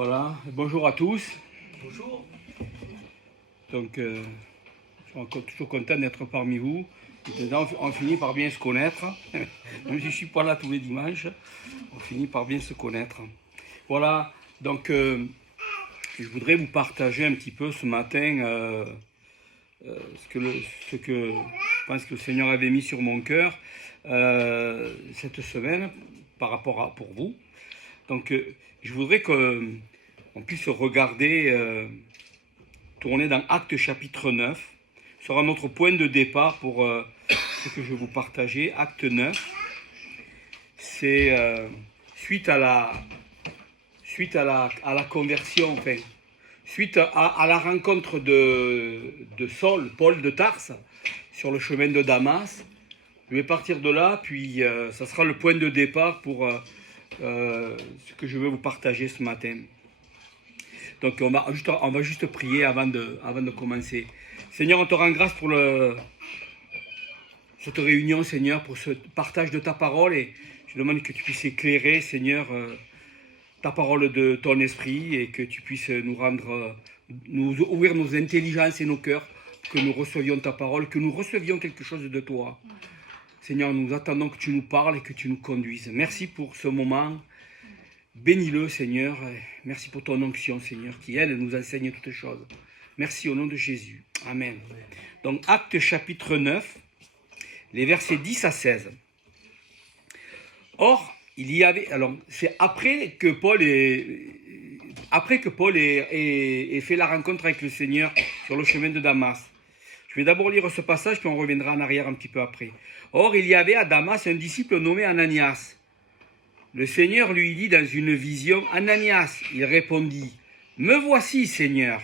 Voilà, bonjour à tous. Bonjour. Donc, je suis encore toujours content d'être parmi vous. Maintenant, on finit par bien se connaître. Même si je ne suis pas là tous les dimanches, on finit par bien se connaître. Voilà, donc, je voudrais vous partager un petit peu ce matin ce que je pense que le Seigneur avait mis sur mon cœur cette semaine pour vous. Donc, je voudrais qu'on puisse regarder, tourner dans Actes chapitre 9. Ce sera notre point de départ pour ce que je vais vous partager. Acte 9, c'est suite à la conversion, enfin, suite à la rencontre de Paul de Tarse, sur le chemin de Damas. Je vais partir de là, puis ça sera le point de départ pour ce que je vais vous partager ce matin. Donc on va juste prier avant de commencer. Seigneur, on te rend grâce pour cette réunion, Seigneur, pour ce partage de ta parole, et je demande que tu puisses éclairer, Seigneur, ta parole de ton esprit, et que tu puisses nous ouvrir nos intelligences et nos cœurs, que nous recevions ta parole, que nous recevions quelque chose de toi. Seigneur, nous attendons que tu nous parles et que tu nous conduises. Merci pour ce moment. Bénis-le, Seigneur. Merci pour ton onction, Seigneur, qui, elle, nous enseigne toutes choses. Merci au nom de Jésus. Amen. Donc, Actes chapitre 9, les versets 10 à 16. Or, il y avait... Alors, c'est après que Paul ait fait la rencontre avec le Seigneur sur le chemin de Damas. Je vais d'abord lire ce passage, puis on reviendra en arrière un petit peu après. Or, il y avait à Damas un disciple nommé Ananias. Le Seigneur lui dit dans une vision, « Ananias !» Il répondit, « Me voici, Seigneur. »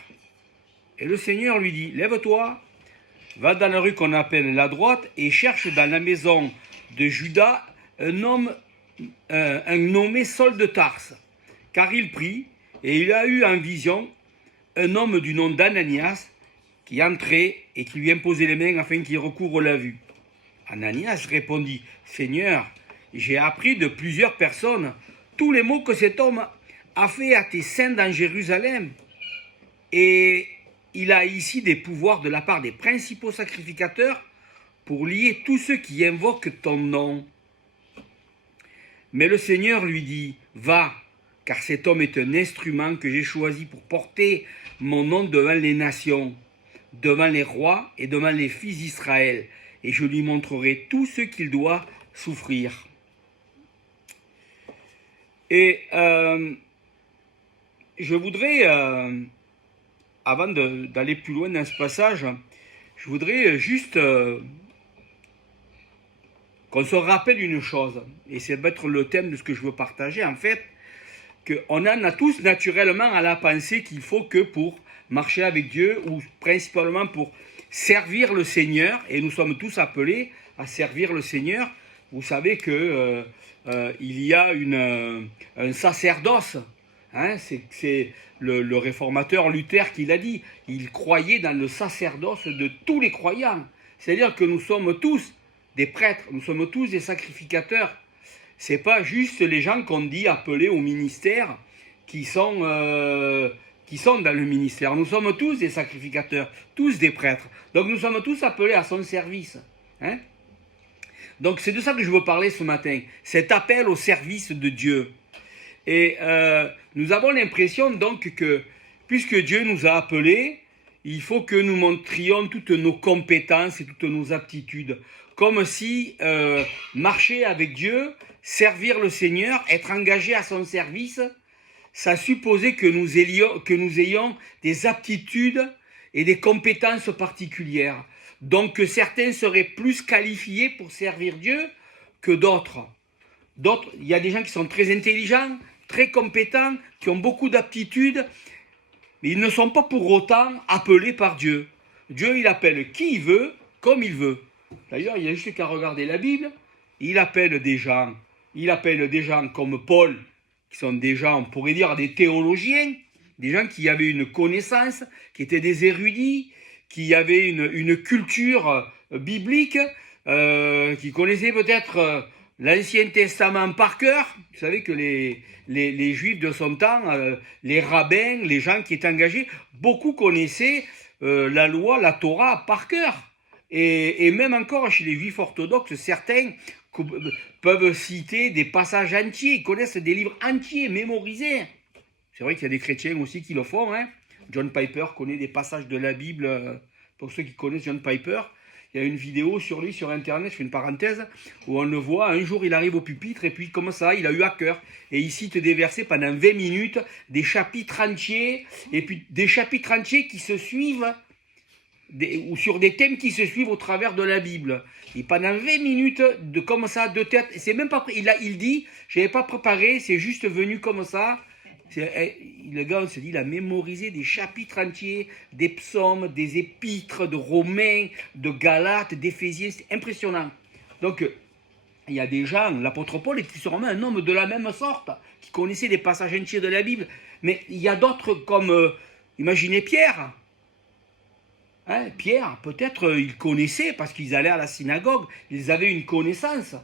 Et le Seigneur lui dit, « Lève-toi, va dans la rue qu'on appelle la droite et cherche dans la maison de Judas un homme nommé Saul de Tarse. Car il prie, et il a eu en vision un homme du nom d'Ananias qui entrait et qui lui imposait les mains afin qu'il recouvre la vue. Ananias répondit, « Seigneur, j'ai appris de plusieurs personnes tous les maux que cet homme a fait à tes saints dans Jérusalem. Et il a ici des pouvoirs de la part des principaux sacrificateurs pour lier tous ceux qui invoquent ton nom. » Mais le Seigneur lui dit, « Va, car cet homme est un instrument que j'ai choisi pour porter mon nom devant les nations, devant les rois et devant les fils d'Israël, et je lui montrerai tout ce qu'il doit souffrir. » Et je voudrais, avant d'aller plus loin dans ce passage, je voudrais juste qu'on se rappelle une chose, et c'est peut-être le thème de ce que je veux partager, en fait, qu'on en a tous naturellement à la pensée qu'il faut que pour marcher avec Dieu, ou principalement pour servir le Seigneur, et nous sommes tous appelés à servir le Seigneur. Vous savez que il y a un sacerdoce, hein, c'est le réformateur Luther qui l'a dit. Il croyait dans le sacerdoce de tous les croyants. C'est-à-dire que nous sommes tous des prêtres, nous sommes tous des sacrificateurs. C'est pas juste les gens qu'on dit appelés au ministère qui sont dans le ministère. Nous sommes tous des sacrificateurs, tous des prêtres. Donc nous sommes tous appelés à son service. Hein? Donc c'est de ça que je veux parler ce matin, cet appel au service de Dieu. Et nous avons l'impression donc que, puisque Dieu nous a appelés, il faut que nous montrions toutes nos compétences et toutes nos aptitudes. Comme si marcher avec Dieu, servir le Seigneur, être engagé à son service, ça supposait que nous ayons des aptitudes et des compétences particulières. Donc que certains seraient plus qualifiés pour servir Dieu que d'autres. Il y a des gens qui sont très intelligents, très compétents, qui ont beaucoup d'aptitudes, mais ils ne sont pas pour autant appelés par Dieu. Dieu, il appelle qui il veut, comme il veut. D'ailleurs, il y a juste qu'à regarder la Bible. Il appelle des gens comme Paul, qui sont des gens, on pourrait dire, des théologiens, des gens qui avaient une connaissance, qui étaient des érudits, qui avaient une culture biblique, qui connaissaient peut-être l'Ancien Testament par cœur. Vous savez que les Juifs de son temps, les rabbins, les gens qui étaient engagés, beaucoup connaissaient la loi, la Torah par cœur. Et même encore chez les Juifs orthodoxes, certains peuvent citer des passages entiers, ils connaissent des livres entiers, mémorisés. C'est vrai qu'il y a des chrétiens aussi qui le font. Hein. John Piper connaît des passages de la Bible. Pour ceux qui connaissent John Piper, il y a une vidéo sur lui sur Internet, je fais une parenthèse, où on le voit, un jour il arrive au pupitre et puis comme ça, il a eu à cœur. Et il cite des versets pendant 20 minutes, des chapitres entiers, et puis des chapitres entiers qui se suivent, ou sur des thèmes qui se suivent au travers de la Bible. Et pendant 20 minutes, comme ça, de tête, c'est même pas, il dit, je n'avais pas préparé, c'est juste venu comme ça. Le gars, on se dit, il a mémorisé des chapitres entiers, des psaumes, des épîtres, de Romains, de Galates, d'Éphésiens, c'est impressionnant. Donc, il y a des gens, l'apôtre Paul était sûrement un homme de la même sorte, qui connaissait des passages entiers de la Bible, mais il y a d'autres comme, imaginez Pierre. Hein, Pierre, peut-être il connaissait parce qu'ils allaient à la synagogue, ils avaient une connaissance,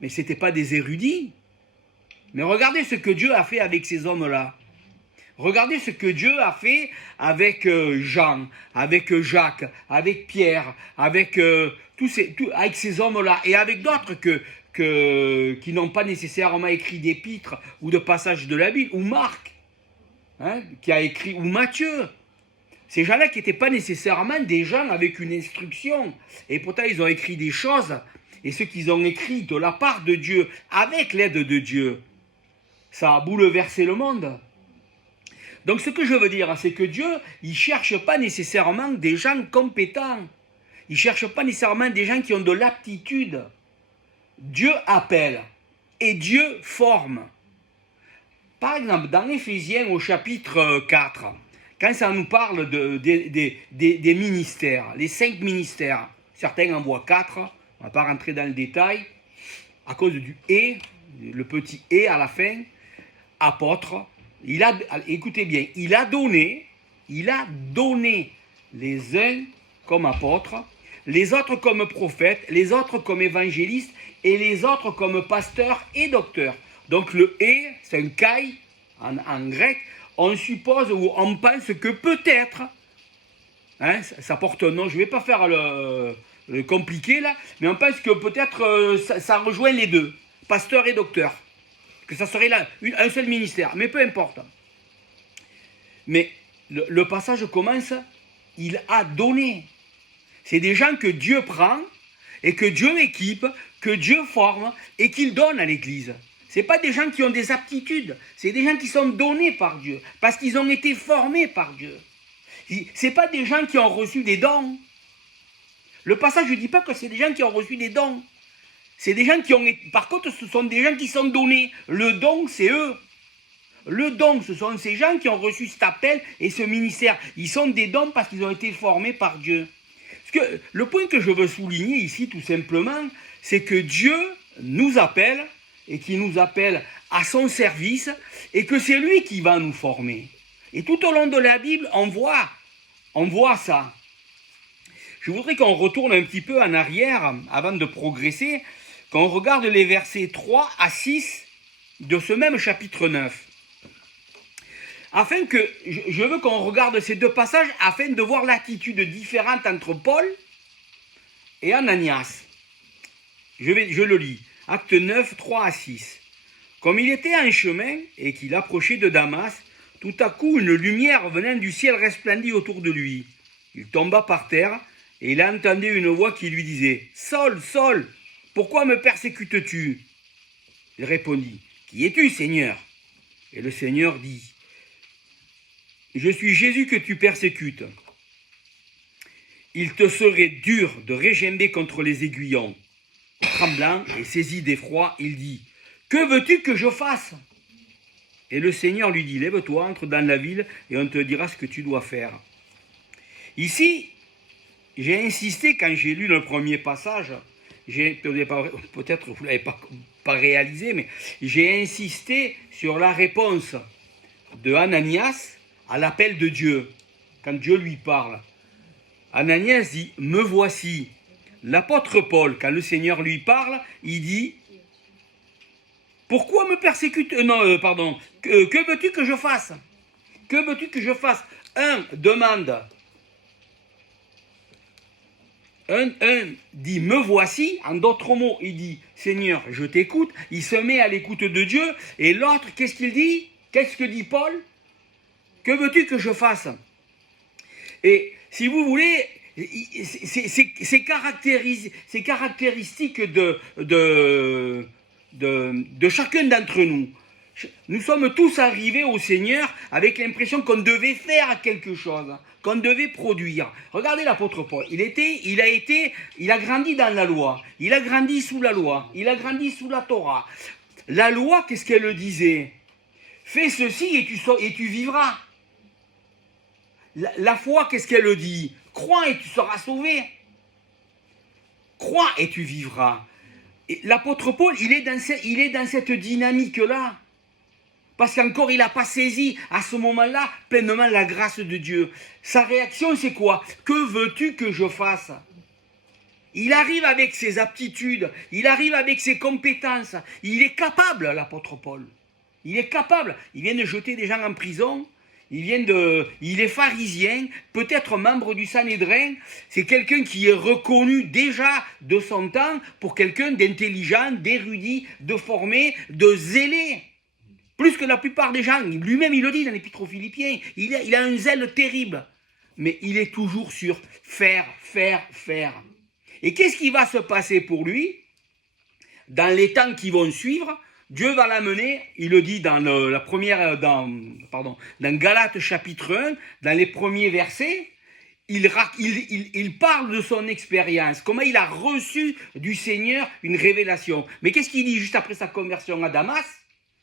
mais ce n'étaient pas des érudits. Mais regardez ce que Dieu a fait avec ces hommes-là. Regardez ce que Dieu a fait avec Jean, avec Jacques, avec Pierre, avec, avec ces hommes-là, et avec d'autres qui n'ont pas nécessairement écrit d'épîtres ou de passages de la Bible, ou Marc, hein, qui a écrit, ou Matthieu. Ces gens-là qui n'étaient pas nécessairement des gens avec une instruction, et pourtant ils ont écrit des choses, et ce qu'ils ont écrit de la part de Dieu, avec l'aide de Dieu, ça a bouleversé le monde. Donc ce que je veux dire, c'est que Dieu, il ne cherche pas nécessairement des gens compétents. Il ne cherche pas nécessairement des gens qui ont de l'aptitude. Dieu appelle et Dieu forme. Par exemple, dans Éphésiens au chapitre 4, quand ça nous parle des ministères, les 5 ministères, certains en voient 4, on ne va pas rentrer dans le détail, à cause du « et », le petit « et » à la fin, apôtre, écoutez bien, il a donné les uns comme apôtres, les autres comme prophètes, les autres comme évangélistes et les autres comme pasteurs et docteurs. Donc le et, c'est un kai en grec, on suppose ou on pense que peut-être, hein, ça porte un nom, je ne vais pas faire le compliqué là, mais on pense que peut-être ça rejoint les deux, pasteur et docteur. Que ça serait là un seul ministère, mais peu importe. Mais le passage commence, il a donné. C'est des gens que Dieu prend et que Dieu équipe, que Dieu forme et qu'il donne à l'Église. Ce n'est pas des gens qui ont des aptitudes, c'est des gens qui sont donnés par Dieu, parce qu'ils ont été formés par Dieu. Ce n'est pas des gens qui ont reçu des dons. Le passage ne dit pas que c'est des gens qui ont reçu des dons. C'est des gens qui ont... Par contre, ce sont des gens qui sont donnés. Le don, c'est eux. Le don, ce sont ces gens qui ont reçu cet appel et ce ministère. Ils sont des dons parce qu'ils ont été formés par Dieu. Parce que le point que je veux souligner ici, tout simplement, c'est que Dieu nous appelle et qu'il nous appelle à son service et que c'est lui qui va nous former. Et tout au long de la Bible, on voit ça. Je voudrais qu'on retourne un petit peu en arrière avant de progresser, qu'on regarde les versets 3 à 6 de ce même chapitre 9. Afin que, je veux qu'on regarde ces deux passages afin de voir l'attitude différente entre Paul et Ananias. Je le lis. Acte 9, 3 à 6. Comme il était en chemin et qu'il approchait de Damas, tout à coup une lumière venant du ciel resplendit autour de lui. Il tomba par terre et il entendait une voix qui lui disait « Saul, Saul, pourquoi me persécutes-tu » Il répondit « Qui es-tu, Seigneur » Et le Seigneur dit « Je suis Jésus que tu persécutes. Il te serait dur de régimber contre les aiguillons. » Tremblant et saisi d'effroi, il dit « Que veux-tu que je fasse » Et le Seigneur lui dit « Lève-toi, entre dans la ville et on te dira ce que tu dois faire. » Ici, j'ai insisté quand j'ai lu le premier passage, peut-être vous ne l'avez pas réalisé, mais j'ai insisté sur la réponse de Ananias à l'appel de Dieu, quand Dieu lui parle. Ananias dit « Me voici ». L'apôtre Paul, quand le Seigneur lui parle, il dit Pourquoi me persécutes? Pardon. Que veux-tu que je fasse? Que veux-tu que je fasse? Un demande. Un dit me voici. En d'autres mots, il dit Seigneur, je t'écoute. Il se met à l'écoute de Dieu. Et l'autre, qu'est-ce qu'il dit? Qu'est-ce que dit Paul? Que veux-tu que je fasse? Et si vous voulez, ces caractéristiques de chacun d'entre nous. Nous sommes tous arrivés au Seigneur avec l'impression qu'on devait faire quelque chose, qu'on devait produire. Regardez l'apôtre Paul, il a grandi dans la loi, il a grandi sous la loi, il a grandi sous la Torah. La loi, qu'est-ce qu'elle disait? Fais ceci et tu vivras. La foi, qu'est-ce qu'elle dit? Crois et tu seras sauvé. Crois et tu vivras. L'apôtre Paul, il est dans cette dynamique-là. Parce qu'encore, il n'a pas saisi à ce moment-là pleinement la grâce de Dieu. Sa réaction, c'est quoi? Que veux-tu que je fasse? Il arrive avec ses aptitudes, il arrive avec ses compétences. Il est capable, l'apôtre Paul. Il est capable. Il vient de jeter des gens en prison. Il est pharisien, peut-être membre du Sanhédrin. C'est quelqu'un qui est reconnu déjà de son temps pour quelqu'un d'intelligent, d'érudit, de formé, de zélé. Plus que la plupart des gens. Lui-même, il le dit dans l'Épître aux Philippiens. Il a un zèle terrible. Mais il est toujours sur faire. Et qu'est-ce qui va se passer pour lui? Dans les temps qui vont suivre, Dieu va l'amener, il le dit dans dans Galates chapitre 1, dans les premiers versets, il parle de son expérience, comment il a reçu du Seigneur une révélation. Mais qu'est-ce qu'il dit juste après sa conversion à Damas,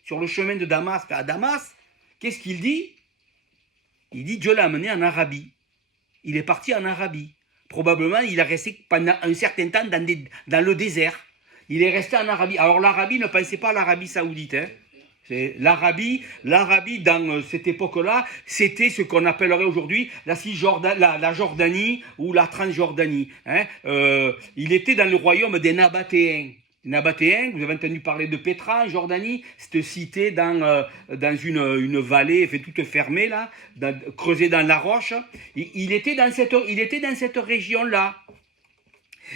sur le chemin de Damas à Damas? Qu'est-ce qu'il dit? Il dit Dieu l'a amené en Arabie. Il est parti en Arabie. Probablement, il a resté pendant un certain temps dans le désert. Il est resté en Arabie. Alors l'Arabie, ne pensez pas à l'Arabie Saoudite. C'est l'Arabie dans cette époque-là, c'était ce qu'on appellerait aujourd'hui la Jordanie ou la Transjordanie. Il était dans le royaume des Nabatéens. Les Nabatéens, vous avez entendu parler de Pétra en Jordanie, cette cité dans une vallée toute fermée, là, creusée dans la roche. Il était dans cette région-là.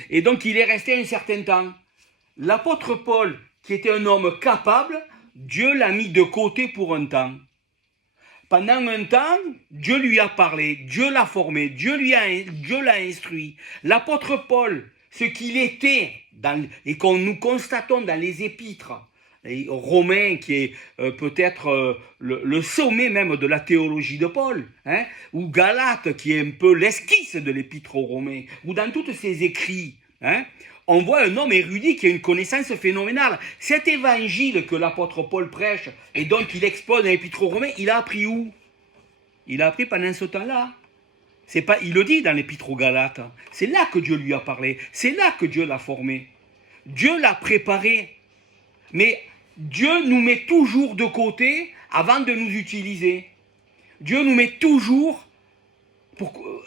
Et donc il est resté un certain temps. L'apôtre Paul, qui était un homme capable, Dieu l'a mis de côté pour un temps. Pendant un temps, Dieu lui a parlé, Dieu l'a formé, Dieu l'a instruit. L'apôtre Paul, ce qu'il était, et qu'on nous constatons dans les épîtres, Romains, qui est peut-être le sommet même de la théologie de Paul, ou Galates, qui est un peu l'esquisse de l'épître aux Romains, ou dans tous ses écrits, on voit un homme érudit qui a une connaissance phénoménale. Cet évangile que l'apôtre Paul prêche et dont il expose dans l'Épître aux Romains, il a appris où? Il a appris pendant ce temps-là. Il le dit dans l'Épître aux Galates. C'est là que Dieu lui a parlé. C'est là que Dieu l'a formé. Dieu l'a préparé. Mais Dieu nous met toujours de côté avant de nous utiliser. Dieu nous met toujours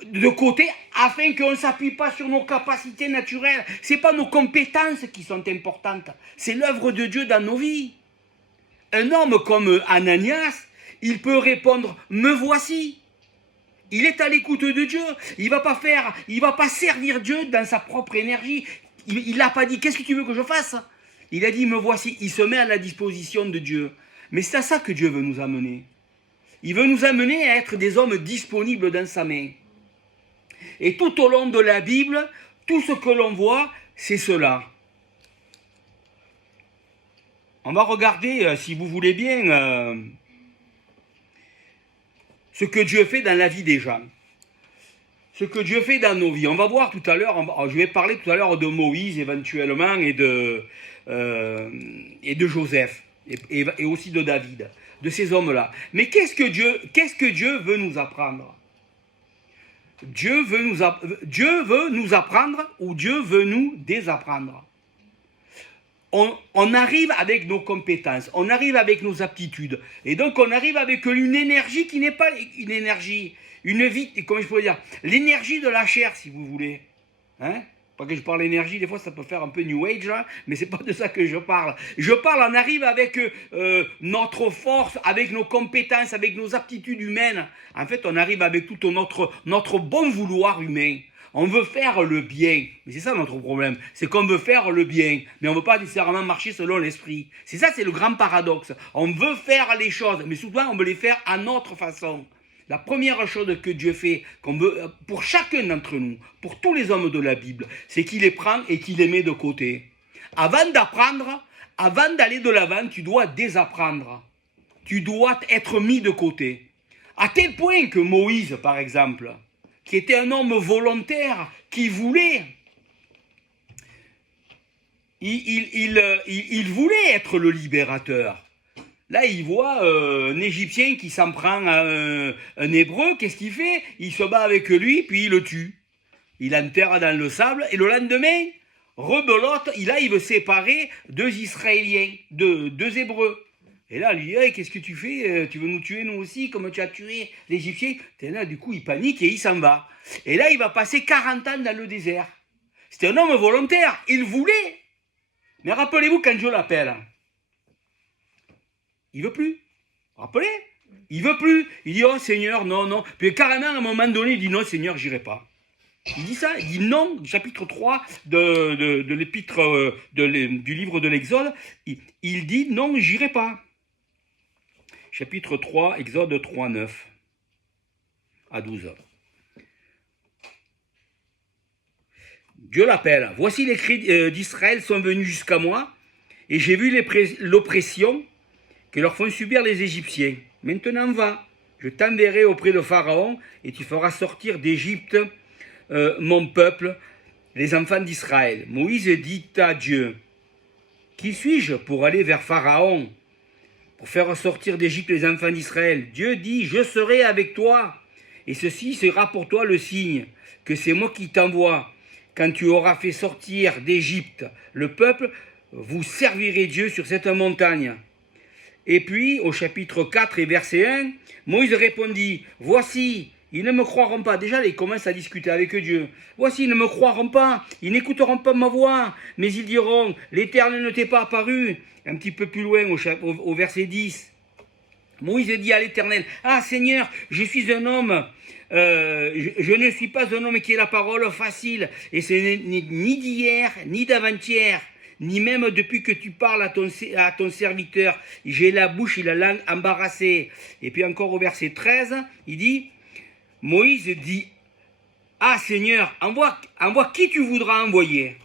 de côté afin qu'on ne s'appuie pas sur nos capacités naturelles. Ce n'est pas nos compétences qui sont importantes. C'est l'œuvre de Dieu dans nos vies. Un homme comme Ananias, il peut répondre « Me voici ». Il est à l'écoute de Dieu. Il va pas servir Dieu dans sa propre énergie. Il n'a pas dit « Qu'est-ce que tu veux que je fasse ?» Il a dit « Me voici ». Il se met à la disposition de Dieu. Mais c'est à ça que Dieu veut nous amener. Il veut nous amener à être des hommes disponibles dans sa main. Et tout au long de la Bible, tout ce que l'on voit, c'est cela. On va regarder, si vous voulez bien, ce que Dieu fait dans la vie des gens. Ce que Dieu fait dans nos vies. On va voir tout à l'heure, je vais parler tout à l'heure de Moïse éventuellement et de Joseph et aussi de David, de ces hommes-là. Mais qu'est-ce que Dieu veut nous apprendre? Dieu veut nous apprendre ou Dieu veut nous désapprendre. On arrive avec nos compétences, on arrive avec nos aptitudes. Et donc on arrive avec une énergie qui n'est pas une énergie, une vie, comment je pourrais dire, l'énergie de la chair si vous voulez. Pas que je parle énergie, des fois ça peut faire un peu New Age, là, mais c'est pas de ça que je parle. Je parle, on arrive avec notre force, avec nos compétences, avec nos aptitudes humaines. En fait, on arrive avec tout notre bon vouloir humain. On veut faire le bien. Mais c'est ça notre problème. C'est qu'on veut faire le bien. Mais on ne veut pas nécessairement marcher selon l'esprit. C'est ça, c'est le grand paradoxe. On veut faire les choses, mais souvent on veut les faire à notre façon. La première chose que Dieu fait, qu'on veut, pour chacun d'entre nous, pour tous les hommes de la Bible, c'est qu'il les prend et qu'il les met de côté. Avant d'apprendre, avant d'aller de l'avant, tu dois désapprendre. Tu dois être mis de côté. À tel point que Moïse, par exemple, qui était un homme volontaire, qui voulait, il voulait être le libérateur. Là, il voit un Égyptien qui s'en prend à un Hébreu. Qu'est-ce qu'il fait? Il se bat avec lui, puis il le tue. Il l'enterre dans le sable. Et le lendemain, rebelote, il veut séparer deux Israéliens, deux Hébreux. Et là, lui dit, hey, qu'est-ce que tu fais? Tu veux nous tuer nous aussi, comme tu as tué l'Égyptien? Et là, du coup, il panique et il s'en va. Et là, il va passer 40 ans dans le désert. C'était un homme volontaire. Il voulait. Mais rappelez-vous quand Dieu l'appelle. Il veut plus. Rappelez? Il veut plus. Il dit, oh Seigneur, non, non. Puis carrément, à un moment donné, il dit, non Seigneur, j'irai pas. Il dit ça, il dit non, chapitre 3 de l'épître du livre de l'Exode, il dit non, j'irai pas. Chapitre 3, Exode 3, 9 à 12. Dieu l'appelle. Voici les cris d'Israël sont venus jusqu'à moi, et j'ai vu l'oppression que leur font subir les Égyptiens. Maintenant va, je t'enverrai auprès de Pharaon, et tu feras sortir d'Égypte mon peuple, les enfants d'Israël. Moïse dit à Dieu, qui suis-je pour aller vers Pharaon, pour faire sortir d'Égypte les enfants d'Israël? Dieu dit, je serai avec toi, et ceci sera pour toi le signe, que c'est moi qui t'envoie. Quand tu auras fait sortir d'Égypte le peuple, vous servirez Dieu sur cette montagne. Et puis, au chapitre 4 et verset 1, Moïse répondit, voici, ils ne me croiront pas. Déjà, il commence à discuter avec Dieu. Voici, ils ne me croiront pas, ils n'écouteront pas ma voix, mais ils diront, l'Éternel ne t'est pas apparu. Un petit peu plus loin, au verset 10, Moïse dit à l'Éternel, ah Seigneur, je suis un homme, je ne suis pas un homme qui ait la parole facile, et ce n'est ni d'hier, ni d'avant-hier, ni même depuis que tu parles à ton serviteur. J'ai la bouche et la langue embarrassée. Et puis encore au verset 13, il dit, Moïse dit, ah Seigneur, envoie qui tu voudras envoyer.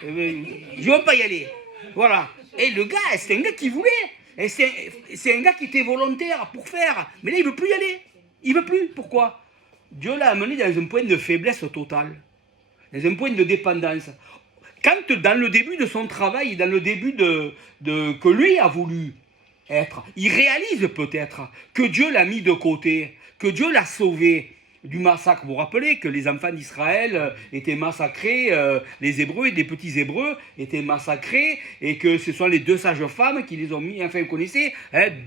Je ne veux pas y aller. Voilà. Et le gars, c'est un gars qui voulait. Et c'est un gars qui était volontaire pour faire. Mais là, il ne veut plus y aller. Il ne veut plus. Pourquoi? Dieu l'a amené dans un point de faiblesse totale. Dans un point de dépendance. Quand dans le début de son travail, dans le début que lui a voulu être, il réalise peut-être que Dieu l'a mis de côté, que Dieu l'a sauvé du massacre. Vous vous rappelez que les enfants d'Israël étaient massacrés, les Hébreux et des petits Hébreux étaient massacrés, et que ce sont les deux sages-femmes qui les ont mis, enfin vous connaissez,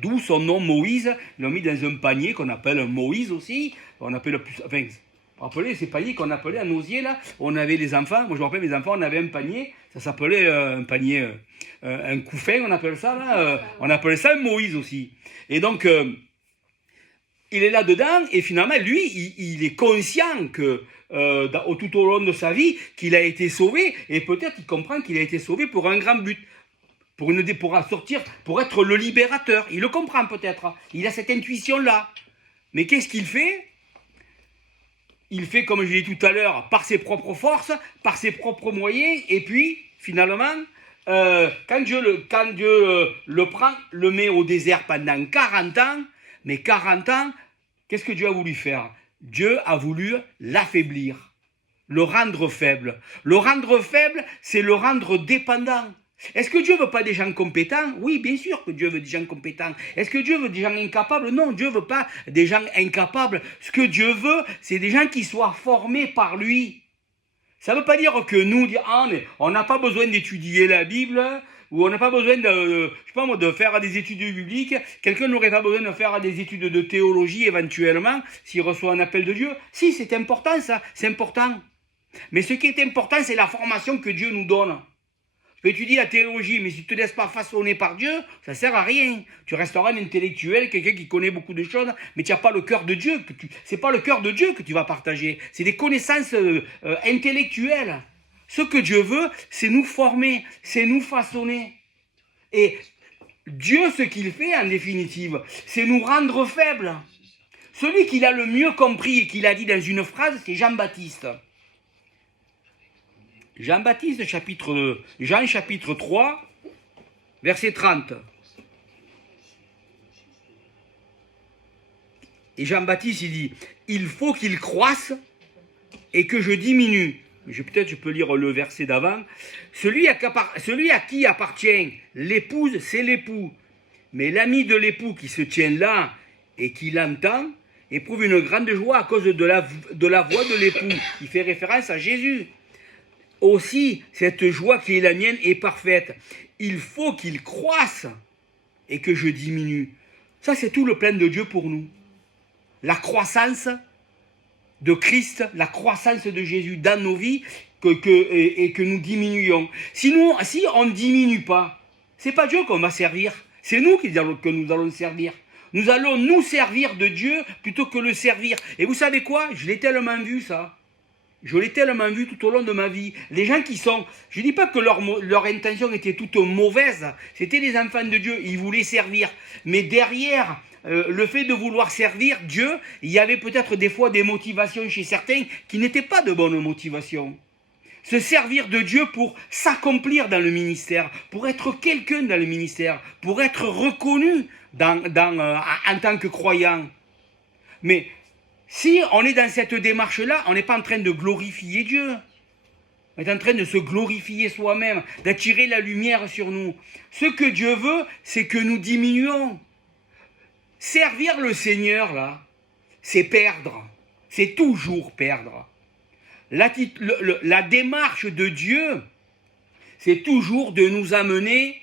d'où son nom Moïse, ils l'ont mis dans un panier qu'on appelle un Moïse aussi, on appelle enfin, vous vous rappelez ces paniers qu'on appelait à Nausier là, on avait les enfants, moi je me rappelle mes enfants, on avait un panier, ça s'appelait un panier, un couffin on appelle ça là, on appelait ça un Moïse aussi. Et donc, il est là-dedans, et finalement, lui, il est conscient que tout au long de sa vie, qu'il a été sauvé, et peut-être il comprend qu'il a été sauvé pour un grand but, pour sortir, pour être le libérateur. Il le comprend peut-être, il a cette intuition-là. Mais qu'est-ce qu'il fait? Il fait, comme je l'ai dit tout à l'heure, par ses propres forces, par ses propres moyens, et puis, finalement, quand Dieu le prend, le met au désert pendant 40 ans, mais 40 ans, qu'est-ce que Dieu a voulu faire? Dieu a voulu l'affaiblir, le rendre faible. Le rendre faible, c'est le rendre dépendant. Est-ce que Dieu veut pas des gens compétents? Oui, bien sûr que Dieu veut des gens compétents. Est-ce que Dieu veut des gens incapables? Non, Dieu veut pas des gens incapables. Ce que Dieu veut, c'est des gens qui soient formés par lui. Ça ne veut pas dire que nous, on n'a pas besoin d'étudier la Bible, ou on n'a pas besoin de faire des études bibliques. Quelqu'un n'aurait pas besoin de faire des études de théologie éventuellement, s'il reçoit un appel de Dieu. Si, c'est important ça, c'est important. Mais ce qui est important, c'est la formation que Dieu nous donne. Tu peux étudier la théologie, mais si tu ne te laisses pas façonner par Dieu, ça ne sert à rien. Tu resteras un intellectuel, quelqu'un qui connaît beaucoup de choses, mais tu n'as pas le cœur de Dieu. Ce n'est pas le cœur de Dieu que tu vas partager. C'est des connaissances intellectuelles. Ce que Dieu veut, c'est nous former, c'est nous façonner. Et Dieu, ce qu'il fait en définitive, c'est nous rendre faibles. Celui qui l'a le mieux compris et qui l'a dit dans une phrase, c'est Jean-Baptiste. Jean-Baptiste, Jean chapitre 3, verset 30. Et Jean-Baptiste, il dit, il faut qu'il croisse et que je diminue. Peut-être je peux lire le verset d'avant. Celui à qui appartient l'épouse, c'est l'époux. Mais l'ami de l'époux qui se tient là et qui l'entend éprouve une grande joie à cause de la voix de l'époux, qui fait référence à Jésus. Aussi, cette joie qui est la mienne est parfaite. Il faut qu'il croisse et que je diminue. Ça, c'est tout le plan de Dieu pour nous. La croissance de Christ, la croissance de Jésus dans nos vies et que nous diminuions. Si on ne diminue pas, c'est pas Dieu qu'on va servir, c'est nous que nous allons servir. Nous allons nous servir de Dieu plutôt que le servir. Et vous savez quoi? Je l'ai tellement vu ça. Je l'ai tellement vu tout au long de ma vie. Les gens qui sont... Je ne dis pas que leur intention était toute mauvaise. C'était des enfants de Dieu. Ils voulaient servir. Mais derrière le fait de vouloir servir Dieu, il y avait peut-être des fois des motivations chez certains qui n'étaient pas de bonnes motivations. Se servir de Dieu pour s'accomplir dans le ministère, pour être quelqu'un dans le ministère, pour être reconnu en tant que croyant. Mais si on est dans cette démarche-là, on n'est pas en train de glorifier Dieu. On est en train de se glorifier soi-même, d'attirer la lumière sur nous. Ce que Dieu veut, c'est que nous diminuons. Servir le Seigneur, là, c'est perdre. C'est toujours perdre. La démarche de Dieu, c'est toujours de nous amener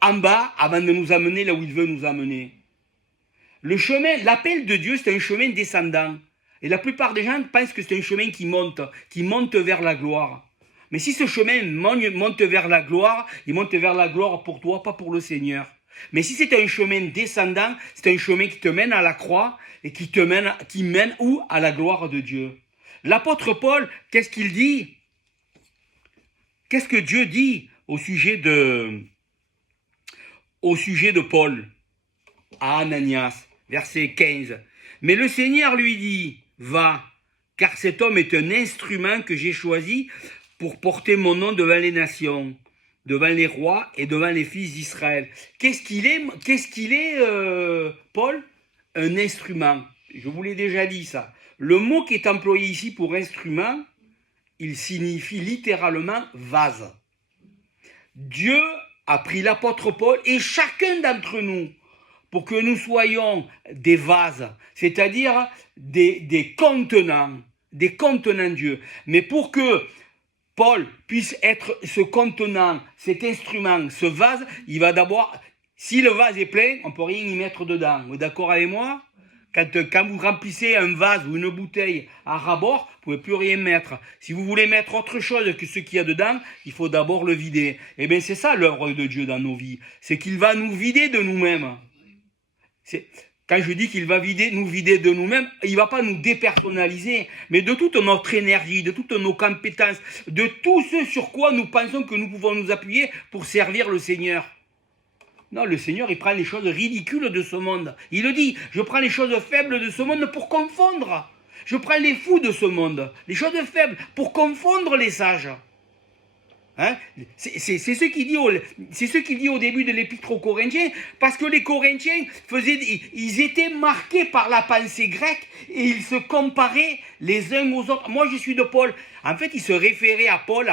en bas avant de nous amener là où il veut nous amener. Le chemin, l'appel de Dieu, c'est un chemin descendant. Et la plupart des gens pensent que c'est un chemin qui monte vers la gloire. Mais si ce chemin monte vers la gloire, il monte vers la gloire pour toi, pas pour le Seigneur. Mais si c'est un chemin descendant, c'est un chemin qui te mène à la croix et qui mène où? À la gloire de Dieu. L'apôtre Paul, qu'est-ce qu'il dit? Qu'est-ce que Dieu dit au sujet de Paul à Ananias, verset 15. Mais le Seigneur lui dit, va, car cet homme est un instrument que j'ai choisi pour porter mon nom devant les nations, devant les rois et devant les fils d'Israël. Qu'est-ce qu'il est, Paul? Un instrument. Je vous l'ai déjà dit ça. Le mot qui est employé ici pour instrument, il signifie littéralement vase. Dieu a pris l'apôtre Paul et chacun d'entre nous pour que nous soyons des vases, c'est-à-dire des contenants Dieu. Mais pour que Paul puisse être ce contenant, cet instrument, ce vase, il va d'abord, si le vase est plein, on ne peut rien y mettre dedans. Vous êtes d'accord avec moi? Quand vous remplissez un vase ou une bouteille à ras-bord, vous ne pouvez plus rien mettre. Si vous voulez mettre autre chose que ce qu'il y a dedans, il faut d'abord le vider. Eh bien, c'est ça l'œuvre de Dieu dans nos vies. C'est qu'il va nous vider de nous-mêmes. Quand je dis qu'il va nous vider de nous-mêmes, il ne va pas nous dépersonnaliser, mais de toute notre énergie, de toutes nos compétences, de tout ce sur quoi nous pensons que nous pouvons nous appuyer pour servir le Seigneur. Non, le Seigneur, il prend les choses ridicules de ce monde. Il le dit, je prends les choses faibles de ce monde pour confondre. Je prends les fous de ce monde, les choses faibles, pour confondre les sages. Hein? C'est ce qu'il dit au début de l'épître aux Corinthiens, parce que les Corinthiens ils étaient marqués par la pensée grecque et ils se comparaient les uns aux autres. Moi, je suis de Paul. En fait, ils se référaient à Paul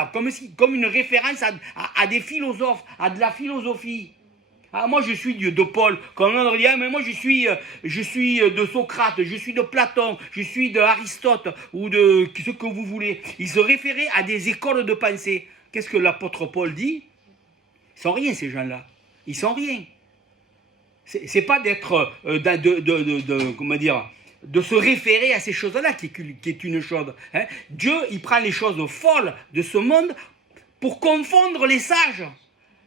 comme une référence à des philosophes, à de la philosophie. Ah, moi je suis de Paul, comme on dit, mais moi je suis de Socrate, je suis de Platon, je suis de Aristote, ou de ce que vous voulez. Ils se référaient à des écoles de pensée. Qu'est-ce que l'apôtre Paul dit? Ils sont rien, ces gens-là. Ils sont rien. C'est pas d'être, comment dire, de se référer à ces choses-là, qui est une chose. Hein. Dieu, il prend les choses folles de ce monde pour confondre les sages,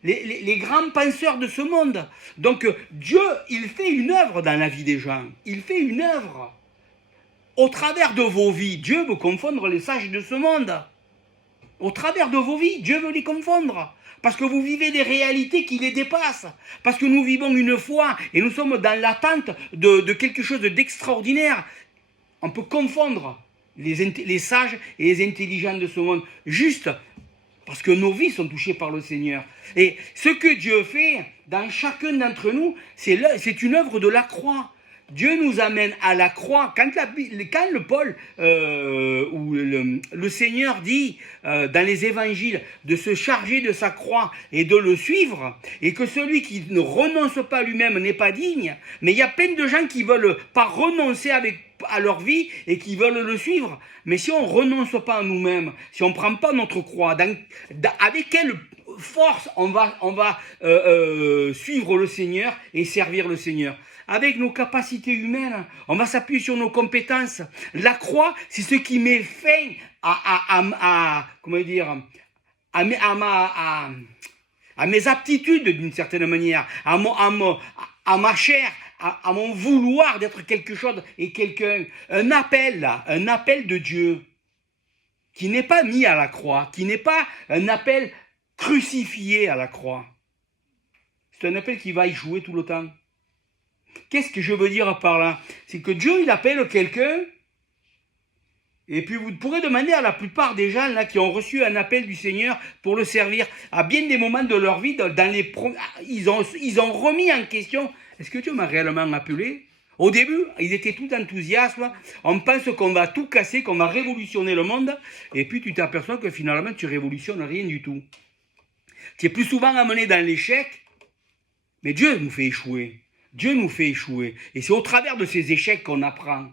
les grands penseurs de ce monde. Donc Dieu, il fait une œuvre dans la vie des gens. Il fait une œuvre. Au travers de vos vies, Dieu veut confondre les sages de ce monde. Au travers de vos vies, Dieu veut les confondre. Parce que vous vivez des réalités qui les dépassent. Parce que nous vivons une foi et nous sommes dans l'attente de quelque chose d'extraordinaire. On peut confondre les sages et les intelligents de ce monde. Juste parce que nos vies sont touchées par le Seigneur. Et ce que Dieu fait dans chacun d'entre nous, c'est une œuvre de la croix. Dieu nous amène à la croix. Quand le Paul ou le Seigneur dit dans les évangiles de se charger de sa croix et de le suivre, et que celui qui ne renonce pas lui-même n'est pas digne, mais il y a plein de gens qui ne veulent pas renoncer à leur vie et qui veulent le suivre. Mais si on ne renonce pas à nous-mêmes, si on ne prend pas notre croix, avec quelle force on va suivre le Seigneur et servir le Seigneur? Avec nos capacités humaines, on va s'appuyer sur nos compétences. La croix, c'est ce qui met fin à mes aptitudes d'une certaine manière, à ma chair, à mon vouloir d'être quelque chose et quelqu'un. Un appel de Dieu qui n'est pas mis à la croix, qui n'est pas un appel crucifié à la croix. C'est un appel qui va y jouer tout le temps. Qu'est-ce que je veux dire par là? C'est que Dieu, il appelle quelqu'un, et puis vous pourrez demander à la plupart des gens là, qui ont reçu un appel du Seigneur pour le servir, à bien des moments de leur vie, ils ont remis en question, est-ce que Dieu m'a réellement appelé? Au début, ils étaient tout enthousiastes, on pense qu'on va tout casser, qu'on va révolutionner le monde, et puis tu t'aperçois que finalement tu révolutionnes rien du tout. Tu es plus souvent amené dans l'échec, mais Dieu nous fait échouer. Dieu nous fait échouer. Et c'est au travers de ces échecs qu'on apprend.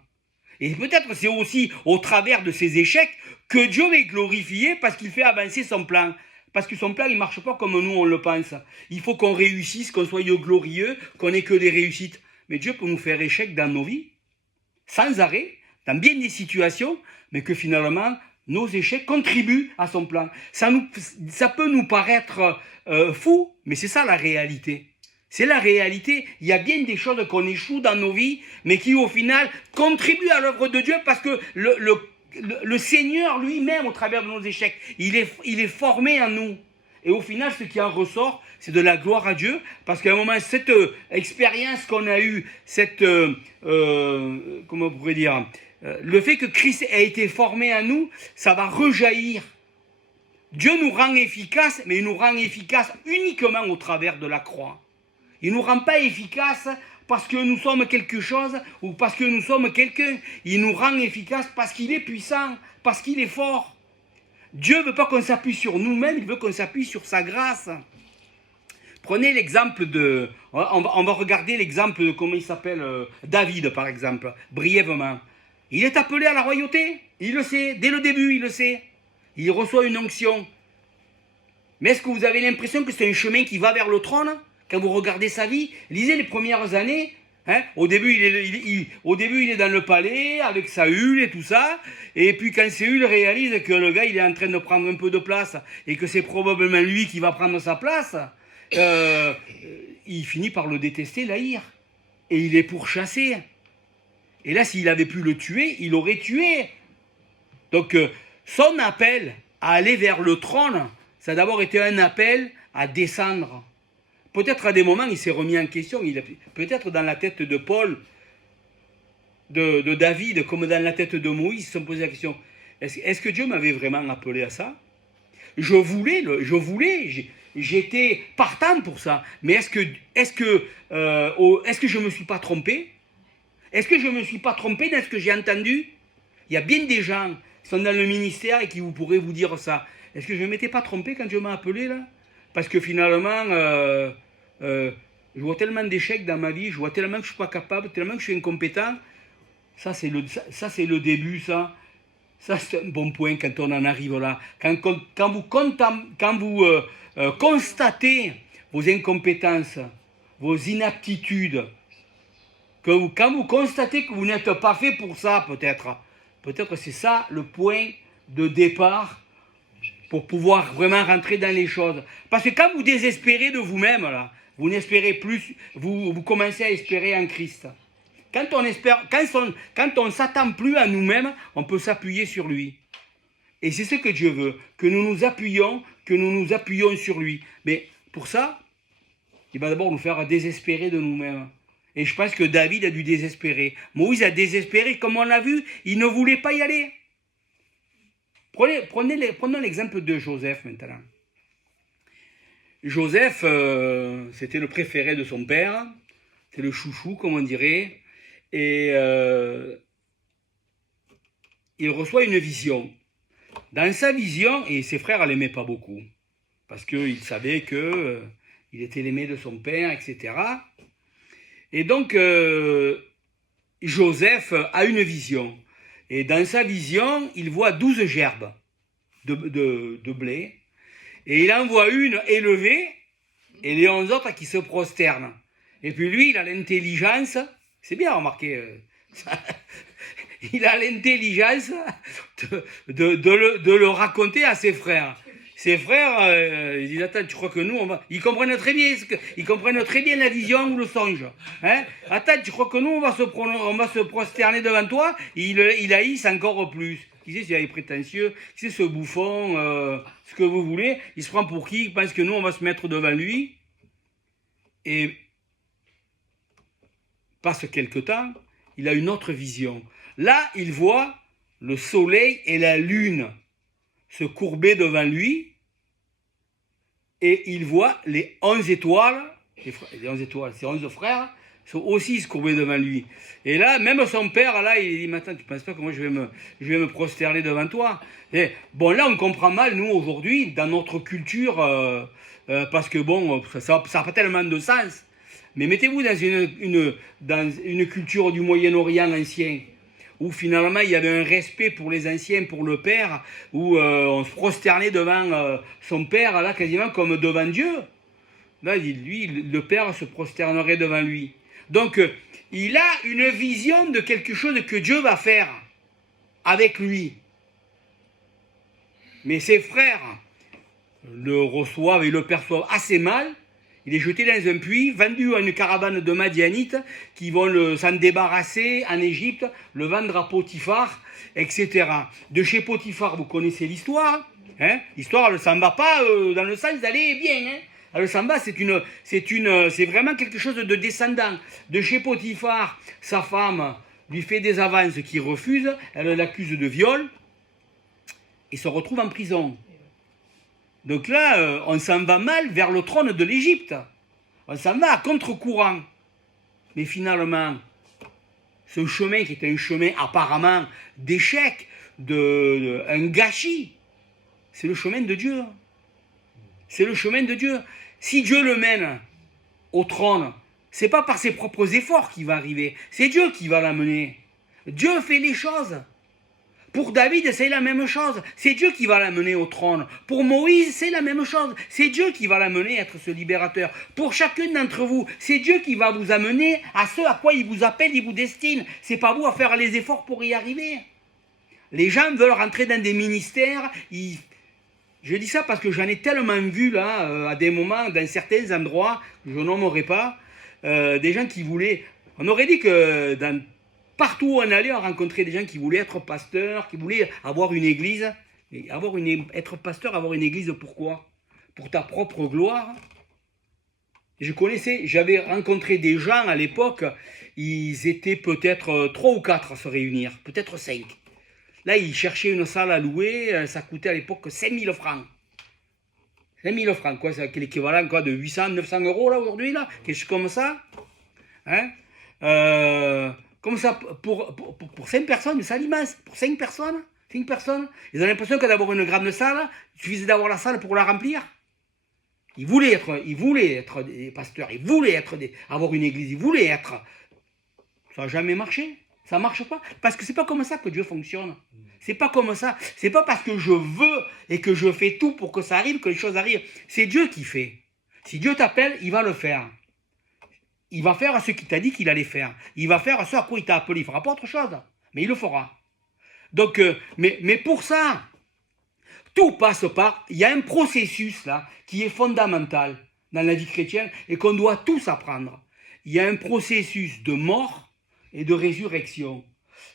Et peut-être c'est aussi au travers de ces échecs que Dieu est glorifié parce qu'il fait avancer son plan. Parce que son plan, il ne marche pas comme nous, on le pense. Il faut qu'on réussisse, qu'on soit glorieux, qu'on n'ait que des réussites. Mais Dieu peut nous faire échec dans nos vies, sans arrêt, dans bien des situations, mais que finalement, nos échecs contribuent à son plan. Ça peut nous paraître fou, mais c'est ça la réalité. C'est la réalité. Il y a bien des choses qu'on échoue dans nos vies, mais qui au final contribuent à l'œuvre de Dieu parce que le Seigneur lui-même, au travers de nos échecs, il est formé en nous. Et au final, ce qui en ressort, c'est de la gloire à Dieu, parce qu'à un moment, cette expérience qu'on a eue, comment on pourrait dire, le fait que Christ ait été formé en nous, ça va rejaillir. Dieu nous rend efficaces, mais il nous rend efficaces uniquement au travers de la croix. Il ne nous rend pas efficaces parce que nous sommes quelque chose ou parce que nous sommes quelqu'un. Il nous rend efficaces parce qu'il est puissant, parce qu'il est fort. Dieu ne veut pas qu'on s'appuie sur nous-mêmes, il veut qu'on s'appuie sur sa grâce. Prenez l'exemple de... On va regarder l'exemple de, comment il s'appelle, David par exemple, brièvement. Il est appelé à la royauté, il le sait, dès le début il le sait. Il reçoit une onction. Mais est-ce que vous avez l'impression que c'est un chemin qui va vers le trône? Quand vous regardez sa vie, lisez les premières années. Hein, au début, il est dans le palais avec Saül et tout ça. Et puis quand Saül réalise que le gars il est en train de prendre un peu de place et que c'est probablement lui qui va prendre sa place, il finit par le détester, l'haïr. Et il est pourchassé. Et là, s'il avait pu le tuer, il l'aurait tué. Donc, son appel à aller vers le trône, ça a d'abord été un appel à descendre. Peut-être à des moments, il s'est remis en question. Peut-être dans la tête de Paul, de David, comme dans la tête de Moïse, ils se sont posé la question, est-ce que Dieu m'avait vraiment appelé à ça? Je voulais, j'étais partant pour ça. Mais est-ce que je ne me suis pas trompé? Est-ce que je ne me suis pas trompé dans ce que j'ai entendu? Il y a bien des gens qui sont dans le ministère et qui pourraient vous dire ça. Est-ce que je ne m'étais pas trompé quand Dieu m'a appelé là? Parce que finalement, je vois tellement d'échecs dans ma vie, je vois tellement que je ne suis pas capable, tellement que je suis incompétent. Ça, c'est le début, ça. Ça, c'est un bon point quand on en arrive là. Quand vous constatez vos incompétences, vos inaptitudes, quand vous constatez que vous n'êtes pas fait pour ça, peut-être c'est ça le point de départ pour pouvoir vraiment rentrer dans les choses. Parce que quand vous désespérez de vous-même, là, vous n'espérez plus, vous commencez à espérer en Christ. Quand on ne s'attend plus à nous-mêmes, on peut s'appuyer sur lui. Et c'est ce que Dieu veut, que nous nous appuyions sur lui. Mais pour ça, il va d'abord nous faire désespérer de nous-mêmes. Et je pense que David a dû désespérer. Moïse a désespéré, comme on l'a vu, il ne voulait pas y aller. Prenons l'exemple de Joseph maintenant. Joseph, c'était le préféré de son père, c'est le chouchou, comme on dirait, et il reçoit une vision. Dans sa vision, et ses frères ne l'aimaient pas beaucoup, parce qu'ils savaient qu'il était l'aimé de son père, etc. Et donc, Joseph a une vision. Et dans sa vision, il voit 12 gerbes de blé. Et il en voit une élevée et les 11 autres qui se prosternent. Et puis lui, il a l'intelligence, c'est bien remarqué, il a l'intelligence de le raconter à ses frères. Ses frères, ils disent, attends, tu crois que nous, ils comprennent très bien la vision ou le songe. Hein? Attends, tu crois que nous, on va se prosterner devant toi? Il haïsse encore plus. Qui sait s'il est prétentieux? Qui sait ce bouffon? Ce que vous voulez? Il se prend pour qui? Il pense que nous, on va se mettre devant lui. Et passe quelque temps, il a une autre vision. Là, il voit le soleil et la lune se courber devant lui. Et il voit les 11 étoiles, les 11 étoiles, ses 11 frères, sont aussi se courber devant lui. Et là, même son père, là, il dit, mais attends, tu ne penses pas que moi je vais me prosterner devant toi? Et bon, là, on comprend mal, nous, aujourd'hui, dans notre culture, parce que bon, ça n'a pas tellement de sens. Mais mettez-vous dans une culture du Moyen-Orient ancien, où finalement il y avait un respect pour les anciens, pour le père, où on se prosternait devant son père, là, quasiment comme devant Dieu. Là, lui, le père se prosternerait devant lui. Donc, il a une vision de quelque chose que Dieu va faire avec lui. Mais ses frères le reçoivent et le perçoivent assez mal. Il est jeté dans un puits, vendu à une caravane de Madianites qui vont s'en débarrasser en Égypte, le vendre à Potiphar, etc. De chez Potiphar, vous connaissez l'histoire. Hein? L'histoire, elle ne s'en va pas dans le sens d'aller bien. Hein? Le samba, c'est vraiment quelque chose de descendant. De chez Potiphar, sa femme lui fait des avances qu'il refuse, elle l'accuse de viol, et se retrouve en prison. Donc là, on s'en va mal vers le trône de l'Égypte. On s'en va à contre-courant. Mais finalement, ce chemin qui est un chemin apparemment d'échec, un gâchis, c'est le chemin de Dieu. C'est le chemin de Dieu. Si Dieu le mène au trône, c'est pas par ses propres efforts qu'il va arriver. C'est Dieu qui va l'amener. Dieu fait les choses. Pour David, c'est la même chose. C'est Dieu qui va l'amener au trône. Pour Moïse, c'est la même chose. C'est Dieu qui va l'amener à être ce libérateur. Pour chacune d'entre vous, c'est Dieu qui va vous amener à ce à quoi il vous appelle, il vous destine. C'est pas vous à faire les efforts pour y arriver. Les gens veulent rentrer dans des ministères. Je dis ça parce que j'en ai tellement vu là, à des moments, dans certains endroits, je nommerai pas, des gens qui voulaient... On aurait dit que partout où on allait, on rencontrait des gens qui voulaient être pasteurs, qui voulaient avoir une église. Et être pasteur, avoir une église, pourquoi? Pour ta propre gloire. J'avais rencontré des gens à l'époque, ils étaient peut-être 3 ou 4 à se réunir, peut-être 5. Là, ils cherchaient une salle à louer, ça coûtait à l'époque 5 000 francs. 5 000 francs, quoi, c'est l'équivalent quoi, de 800, 900 euros là, aujourd'hui, là, quelque chose comme ça. Hein? Comme ça, pour 5 personnes, mais ça l'immense. Pour 5 personnes, ils ont l'impression que d'avoir une grande salle, il suffisait d'avoir la salle pour la remplir. Ils voulaient être des pasteurs, ils voulaient avoir une église, ils voulaient être. Ça n'a jamais marché. Ça ne marche pas. Parce que ce n'est pas comme ça que Dieu fonctionne. C'est pas comme ça. C'est pas parce que je veux et que je fais tout pour que ça arrive que les choses arrivent. C'est Dieu qui fait. Si Dieu t'appelle, il va le faire. il va faire ce qu'il t'a dit qu'il allait faire. Il va faire ce à quoi il t'a appelé. Il ne fera pas autre chose, mais il le fera. Donc, mais pour ça, tout passe par... Il y a un processus là qui est fondamental dans la vie chrétienne et qu'on doit tous apprendre. Il y a un processus de mort et de résurrection.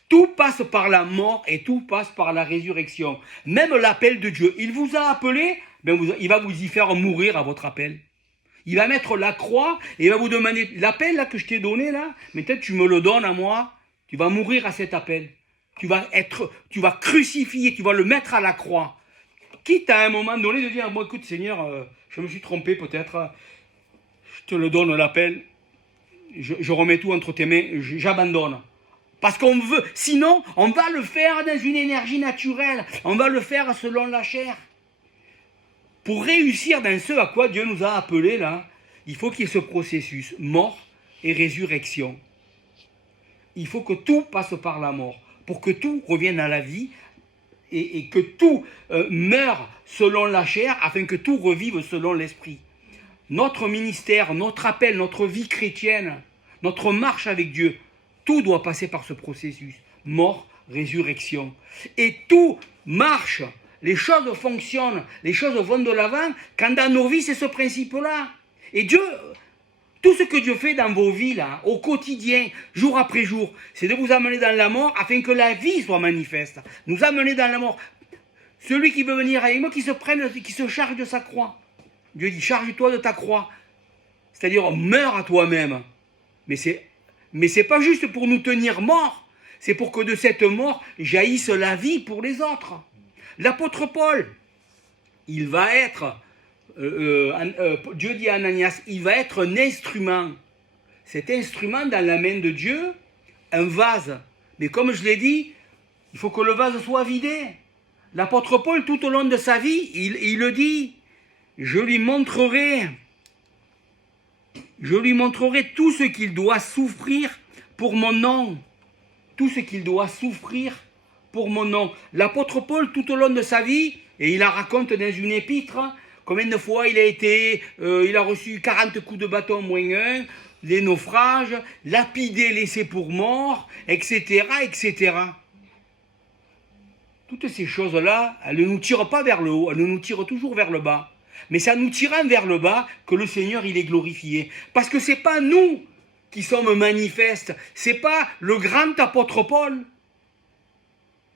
Tout passe par la mort et tout passe par la résurrection. Même l'appel de Dieu. Il vous a appelé, ben il va vous y faire mourir à votre appel. Il va mettre la croix et il va vous demander l'appel là que je t'ai donné là, mais peut-être tu me le donnes à moi, tu vas mourir à cet appel. Tu vas crucifier, tu vas le mettre à la croix. Quitte à un moment donné de dire, bon écoute Seigneur, je me suis trompé peut-être, je te le donne l'appel, je remets tout entre tes mains, j'abandonne. Parce qu'on veut, sinon on va le faire dans une énergie naturelle, on va le faire selon la chair. Pour réussir dans ce à quoi Dieu nous a appelés là, il faut qu'il y ait ce processus, mort et résurrection. Il faut que tout passe par la mort, pour que tout revienne à la vie et que tout meure selon la chair, afin que tout revive selon l'esprit. Notre ministère, notre appel, notre vie chrétienne, notre marche avec Dieu, tout doit passer par ce processus, mort, résurrection. Et tout marche, les choses fonctionnent, les choses vont de l'avant, quand dans nos vies, c'est ce principe-là. Et Dieu, tout ce que Dieu fait dans vos vies, là, au quotidien, jour après jour, c'est de vous amener dans la mort afin que la vie soit manifeste. Nous amener dans la mort. Celui qui veut venir avec moi, qui se charge de sa croix. Dieu dit, charge-toi de ta croix. C'est-à-dire, meurs à toi-même. Mais c'est pas juste pour nous tenir morts, c'est pour que de cette mort jaillisse la vie pour les autres. L'apôtre Paul, il va être, Dieu dit à Ananias, il va être un instrument. Cet instrument dans la main de Dieu, un vase. Mais comme je l'ai dit, il faut que le vase soit vidé. L'apôtre Paul, tout au long de sa vie, il le dit, je lui montrerai tout ce qu'il doit souffrir pour mon nom. Tout ce qu'il doit souffrir pour mon nom. L'apôtre Paul, tout au long de sa vie, et il la raconte dans une épître, combien de fois il a reçu 40 coups de bâton moins un, des naufrages, lapidé, laissé pour mort, etc., etc. Toutes ces choses-là, elles ne nous tirent pas vers le haut, elles nous tirent toujours vers le bas. Mais c'est en nous tirant vers le bas que le Seigneur, il est glorifié. Parce que ce n'est pas nous qui sommes manifestes. Ce n'est pas le grand apôtre Paul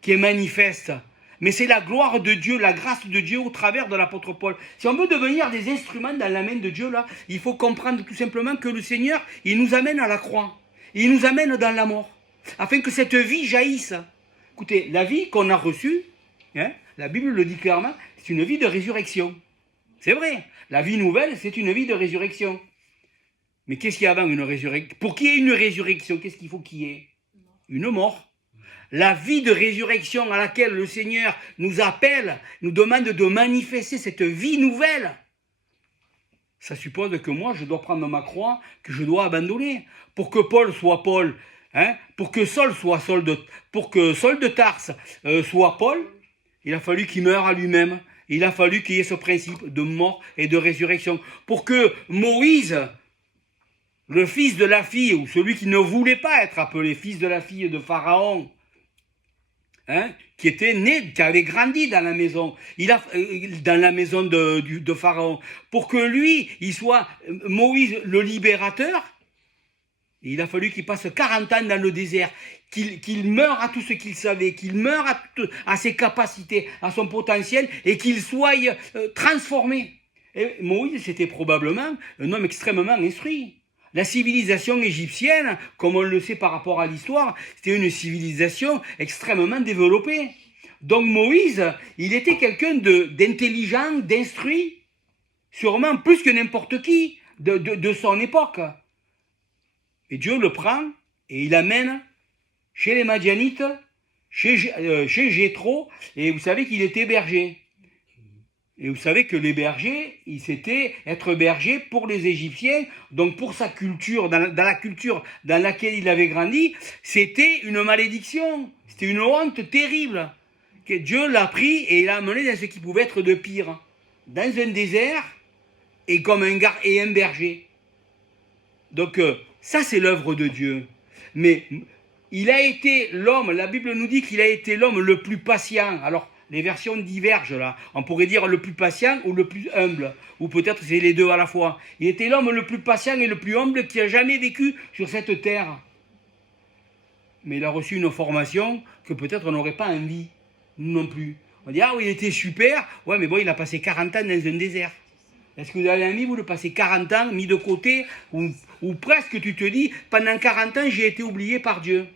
qui est manifeste. Mais c'est la gloire de Dieu, la grâce de Dieu au travers de l'apôtre Paul. Si on veut devenir des instruments dans la main de Dieu, là, il faut comprendre tout simplement que le Seigneur, il nous amène à la croix. Il nous amène dans la mort. Afin que cette vie jaillisse. Écoutez, la vie qu'on a reçue, la Bible le dit clairement, c'est une vie de résurrection. C'est vrai, la vie nouvelle, c'est une vie de résurrection. Mais qu'est-ce qu'il y a avant une résurrection? Pour qu'il y ait une résurrection, qu'est-ce qu'il faut qu'il y ait? Une mort. La vie de résurrection à laquelle le Seigneur nous appelle, nous demande de manifester cette vie nouvelle. Ça suppose que moi, je dois prendre ma croix, que je dois abandonner. Pour que Paul soit Paul, pour que Saul soit Saul de Tarse soit Paul, il a fallu qu'il meure à lui-même. Il a fallu qu'il y ait ce principe de mort et de résurrection. Pour que Moïse, le fils de la fille, ou celui qui ne voulait pas être appelé fils de la fille de Pharaon, qui était né, qui avait grandi dans la maison, dans la maison de Pharaon, pour que lui, il soit Moïse le libérateur, il a fallu qu'il passe 40 ans dans le désert, qu'il meure à tout ce qu'il savait, qu'il meure à ses capacités, à son potentiel, et qu'il soit transformé. Et Moïse, c'était probablement un homme extrêmement instruit. La civilisation égyptienne, comme on le sait par rapport à l'histoire, c'était une civilisation extrêmement développée. Donc Moïse, il était quelqu'un d'intelligent, d'instruit, sûrement plus que n'importe qui de son époque. Et Dieu le prend et il l'amène chez les Madianites, chez Jéthro, et vous savez qu'il était berger. Et vous savez que les bergers, c'était être berger pour les Égyptiens, donc pour sa culture, dans la culture dans laquelle il avait grandi, c'était une malédiction, c'était une honte terrible. Que Dieu l'a pris et l'a amené dans ce qui pouvait être de pire, dans un désert et comme un berger. Donc Ça, c'est l'œuvre de Dieu. Mais il a été l'homme, la Bible nous dit qu'il a été l'homme le plus patient. Alors, les versions divergent là. On pourrait dire le plus patient ou le plus humble. Ou peut-être c'est les deux à la fois. Il était l'homme le plus patient et le plus humble qui a jamais vécu sur cette terre. Mais il a reçu une formation que peut-être on n'aurait pas envie. Nous non plus. On dit, ah oui, il était super. Ouais, mais bon, il a passé 40 ans dans un désert. Est-ce que vous avez envie, vous, de passer 40 ans mis de côté ou presque, tu te dis, pendant 40 ans, j'ai été oublié par Dieu.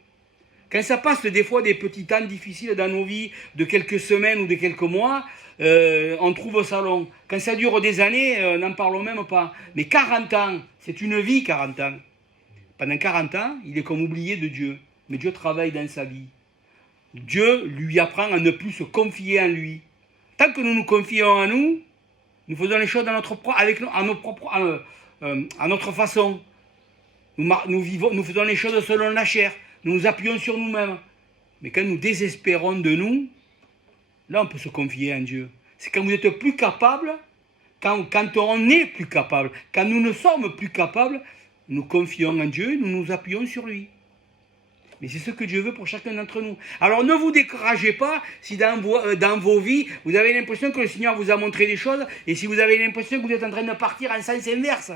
Quand ça passe des fois des petits temps difficiles dans nos vies, de quelques semaines ou de quelques mois, on trouve ça long. Quand ça dure des années, n'en parlons même pas. Mais 40 ans, c'est une vie, 40 ans. Pendant 40 ans, il est comme oublié de Dieu. Mais Dieu travaille dans sa vie. Dieu lui apprend à ne plus se confier en lui. Tant que nous nous confions en nous, nous faisons les choses dans notre, à notre façon. Nous faisons les choses selon la chair. Nous nous appuyons sur nous-mêmes. Mais quand nous désespérons de nous, là on peut se confier en Dieu. C'est quand vous n'êtes plus capable, quand on n'est plus capable, quand nous ne sommes plus capables, nous confions en Dieu, nous nous appuyons sur lui. Mais c'est ce que Dieu veut pour chacun d'entre nous. Alors ne vous découragez pas si dans vos vies, vous avez l'impression que le Seigneur vous a montré des choses et si vous avez l'impression que vous êtes en train de partir en sens inverse.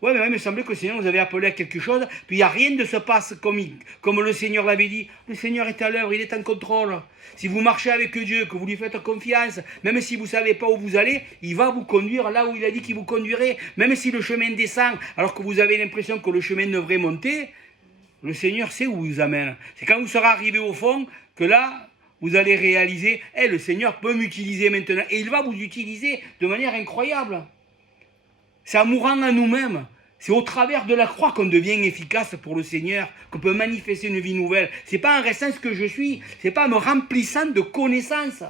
Ouais, mais il me semblait que le Seigneur nous avait appelé à quelque chose, puis il n'y a rien de se passe comme le Seigneur l'avait dit. Le Seigneur est à l'œuvre, il est en contrôle. Si vous marchez avec Dieu, que vous lui faites confiance, même si vous ne savez pas où vous allez, il va vous conduire là où il a dit qu'il vous conduirait. Même si le chemin descend, alors que vous avez l'impression que le chemin devrait monter, le Seigneur sait où vous amène. C'est quand vous serez arrivé au fond que là, vous allez réaliser, le Seigneur peut m'utiliser maintenant. Et il va vous utiliser de manière incroyable. C'est en mourant à nous-mêmes. C'est au travers de la croix qu'on devient efficace pour le Seigneur, qu'on peut manifester une vie nouvelle. Ce n'est pas en restant ce que je suis, ce n'est pas en me remplissant de connaissances.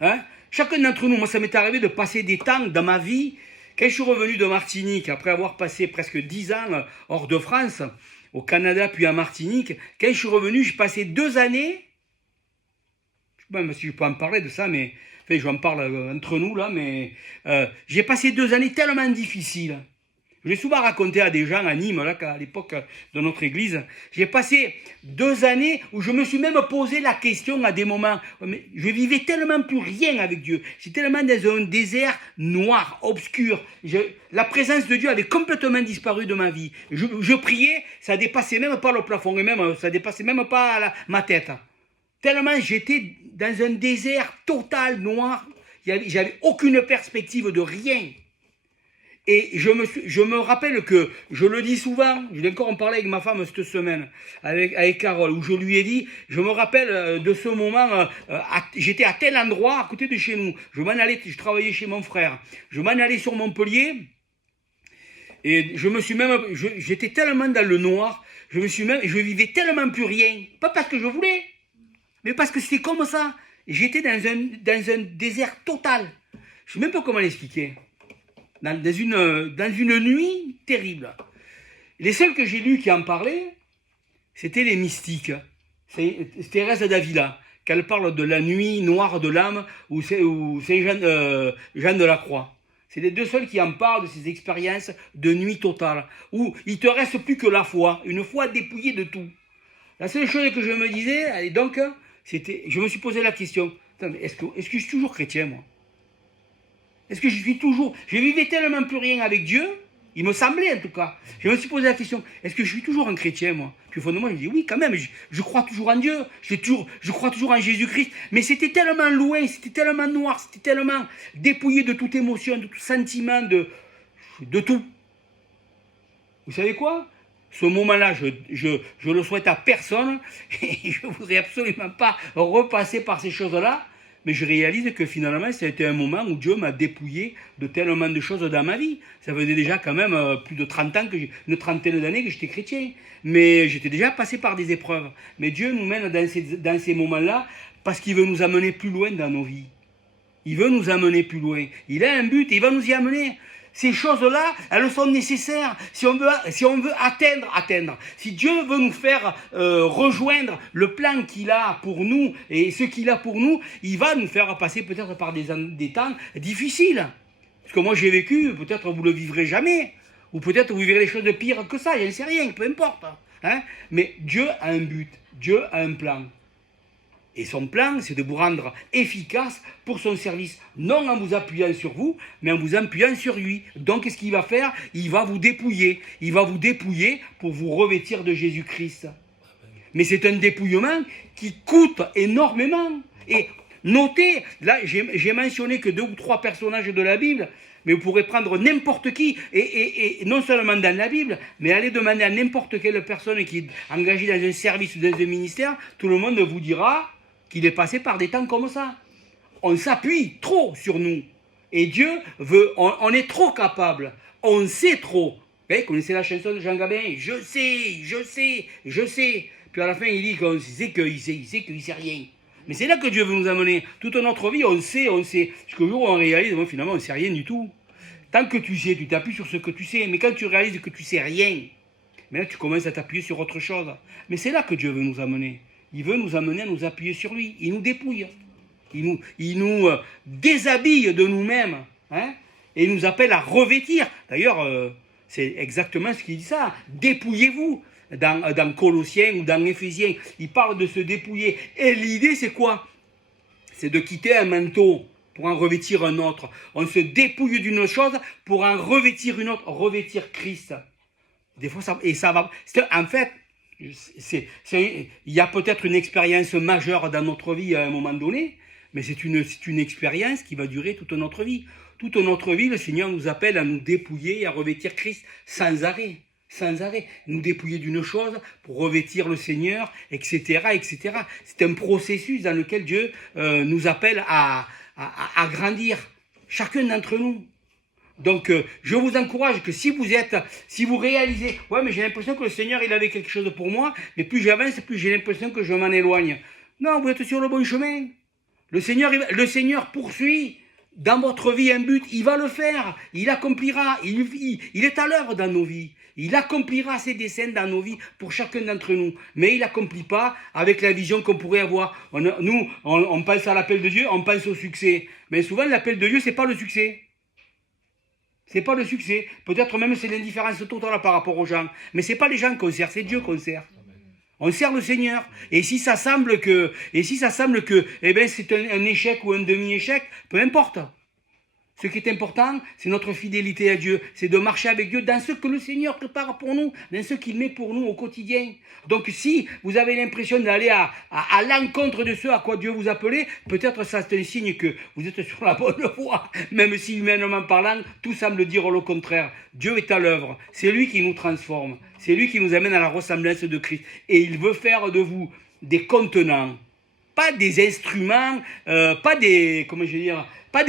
Hein? Chacun d'entre nous, moi ça m'est arrivé de passer des temps dans ma vie. Quand je suis revenu de Martinique, après avoir passé presque 10 ans hors de France, au Canada puis en Martinique, quand je suis revenu, j'ai passé 2 années, je ne sais pas même si je peux en parler de ça, mais enfin, je en parle entre nous là, mais j'ai passé 2 années tellement difficiles. Je l'ai souvent raconté à des gens à Nîmes, là, à l'époque de notre église. J'ai passé 2 années où je me suis même posé la question à des moments. Mais je vivais tellement plus rien avec Dieu. J'étais tellement dans un désert noir, obscur. La présence de Dieu avait complètement disparu de ma vie. Je priais, ça dépassait même pas le plafond, et même ça dépassait même pas ma tête. Tellement j'étais dans un désert total, noir. J'avais aucune perspective de rien. Et je me rappelle que, je le dis souvent, je l'ai encore en parlé avec ma femme cette semaine, avec Carole, où je lui ai dit, je me rappelle de ce moment, j'étais à tel endroit, à côté de chez nous, je travaillais chez mon frère, je m'en allais sur Montpellier, et j'étais tellement dans le noir, je vivais tellement plus rien, pas parce que je voulais, mais parce que c'était comme ça, j'étais dans un désert total, je ne sais même pas comment l'expliquer. Dans une nuit terrible. Les seuls que j'ai lus qui en parlaient, c'était les mystiques. C'est Thérèse d'Avila, qu'elle parle de la nuit noire de l'âme, ou c'est Jeanne de la Croix. C'est les deux seuls qui en parlent de ces expériences de nuit totale, où il ne te reste plus que la foi, une foi dépouillée de tout. La seule chose que je me disais, donc, je me suis posé la question, est-ce que je suis toujours chrétien, moi ? Est-ce que je vivais tellement plus rien avec Dieu, il me semblait en tout cas. Je me suis posé la question, est-ce que je suis toujours un chrétien moi? Puis au fond de moi, je me dis oui quand même, je crois toujours en Dieu, je crois toujours en Jésus-Christ. Mais c'était tellement loin, c'était tellement noir, c'était tellement dépouillé de toute émotion, de tout sentiment, de tout. Vous savez quoi? Ce moment-là, je le souhaite à personne, et je ne voudrais absolument pas repasser par ces choses-là. Mais je réalise que finalement, ça a été un moment où Dieu m'a dépouillé de tellement de choses dans ma vie. Ça faisait déjà quand même plus de 30 ans, une trentaine d'années que j'étais chrétien. Mais j'étais déjà passé par des épreuves. Mais Dieu nous mène dans ces moments-là parce qu'il veut nous amener plus loin dans nos vies. Il veut nous amener plus loin. Il a un but et il va nous y amener. Ces choses-là, elles sont nécessaires si on veut atteindre. Si Dieu veut nous faire rejoindre le plan qu'il a pour nous et ce qu'il a pour nous, il va nous faire passer peut-être par des temps difficiles. Parce que moi j'ai vécu, peut-être vous ne le vivrez jamais, Ou peut-être vous verrez les choses de pire que ça, je ne sais rien, peu importe. Hein. Mais Dieu a un but, Dieu a un plan. Et son plan, c'est de vous rendre efficace pour son service. Non en vous appuyant sur vous, mais en vous appuyant sur lui. Donc, qu'est-ce qu'il va faire? Il va vous dépouiller. Il va vous dépouiller pour vous revêtir de Jésus-Christ. Mais c'est un dépouillement qui coûte énormément. Et notez, là, j'ai mentionné que 2 ou 3 personnages de la Bible, mais vous pourrez prendre n'importe qui, et non seulement dans la Bible, mais allez demander à n'importe quelle personne qui est engagée dans un service ou dans un ministère, tout le monde vous dira qu'il est passé par des temps comme ça. On s'appuie trop sur nous. Et Dieu veut, on est trop capable, on sait trop. Vous connaissez la chanson de Jean Gabin? Je sais. Puis à la fin, il dit qu'il sait qu'il sait rien. Mais c'est là que Dieu veut nous amener. Toute notre vie, on sait. Jusqu'au jour où on réalise, bon, finalement, on ne sait rien du tout. Tant que tu sais, tu t'appuies sur ce que tu sais. Mais quand tu réalises que tu ne sais rien, mais là, tu commences à t'appuyer sur autre chose. Mais c'est là que Dieu veut nous amener. Il veut nous amener à nous appuyer sur lui. Il nous dépouille. Il nous déshabille de nous-mêmes. Hein, et il nous appelle à revêtir. D'ailleurs, c'est exactement ce qu'il dit ça. Dépouillez-vous. Dans Colossiens ou dans Éphésiens, il parle de se dépouiller. Et l'idée, c'est quoi? C'est de quitter un manteau pour en revêtir un autre. On se dépouille d'une chose pour en revêtir une autre. Revêtir Christ. Des fois, ça va. En fait, il y a peut-être une expérience majeure dans notre vie à un moment donné, mais c'est une expérience qui va durer toute notre vie. Toute notre vie, le Seigneur nous appelle à nous dépouiller et à revêtir Christ sans arrêt. Sans arrêt, nous dépouiller d'une chose pour revêtir le Seigneur, etc. C'est un processus dans lequel Dieu nous appelle à grandir, chacun d'entre nous. Donc, je vous encourage que si vous réalisez, ouais, mais j'ai l'impression que le Seigneur, il avait quelque chose pour moi, mais plus j'avance, plus j'ai l'impression que je m'en éloigne. Non, vous êtes sur le bon chemin. Le Seigneur poursuit dans votre vie un but, il va le faire, il accomplira, il est à l'œuvre dans nos vies. Il accomplira ses desseins dans nos vies pour chacun d'entre nous. Mais il n'accomplit pas avec la vision qu'on pourrait avoir. Nous, on pense à l'appel de Dieu, on pense au succès. Mais souvent, l'appel de Dieu, ce n'est pas le succès. C'est pas le succès. Peut-être même c'est l'indifférence totale par rapport aux gens. Mais ce n'est pas les gens qu'on sert, c'est Dieu qu'on sert. On sert le Seigneur. Et si ça semble que c'est un échec ou un demi-échec, peu importe. Ce qui est important, c'est notre fidélité à Dieu. C'est de marcher avec Dieu dans ce que le Seigneur prépare pour nous, dans ce qu'il met pour nous au quotidien. Donc si vous avez l'impression d'aller à l'encontre de ce à quoi Dieu vous appelait, peut-être ça c'est un signe que vous êtes sur la bonne voie. Même si humainement parlant, tout semble dire le contraire. Dieu est à l'œuvre. C'est lui qui nous transforme. C'est lui qui nous amène à la ressemblance de Christ. Et il veut faire de vous des contenants. Pas des instruments, pas des